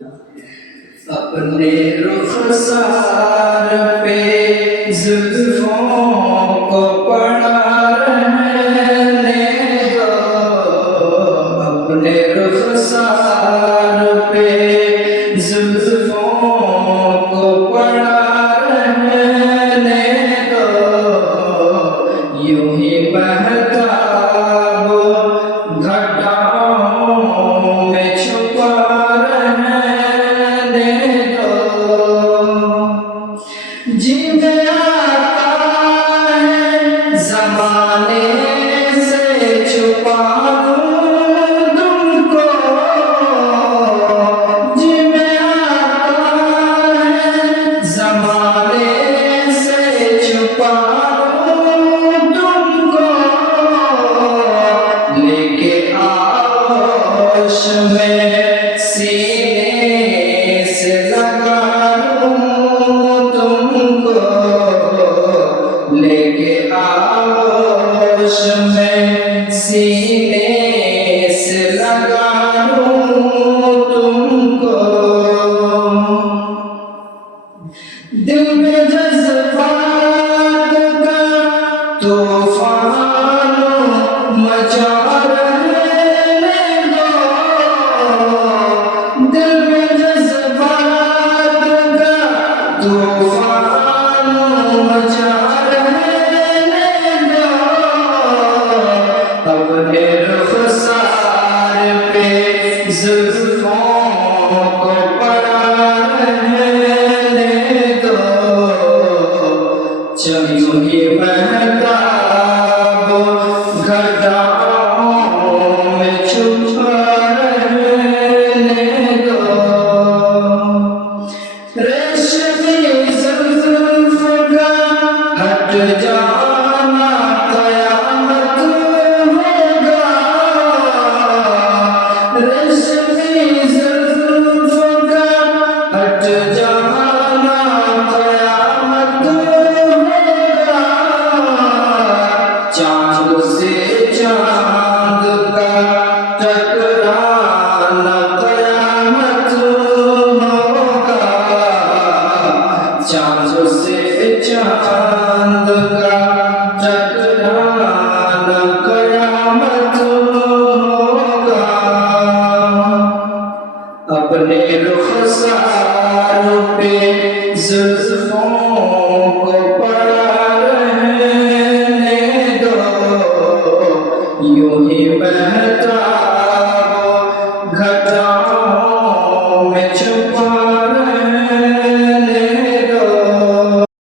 अपने रुखसार पे जुल्फों को पड़ा रहने दो, अपने रुखसार पे जुल्फों को पड़ा रहने दो, यूं ही बहता वो घटाओं में छुपा जिन्हें आता है ज़माने से छुपा दूँ तुमको, जिन्हें आता है ज़माने से छुपा दूँ तुमको, लेके आगोश में सीने से लगा लेके आगोश में सीने से लगा लूं तुमको, दिल में जज्बात का तूफान मचा रहने दो, दिल में जज्बात का तूफान मचा अपने रुखसार पे जुल्फों को पड़ा रहने दो, यूं ही बहता वो घटाओं में छुपा रहने दो, रेशमी जुल्फ का हट जाना कयामत होगा, रेशमी जुल्फ का हट जाना कयामत होगा, चाँद से चाँद का टकराना कयामत होगा, चाँद से चाँद का टकराना कयामत होगा, अपने रुखसार पे जुल्फों को पड़ा रहने दो, यूं ही बहता वो घटाओं में छुपा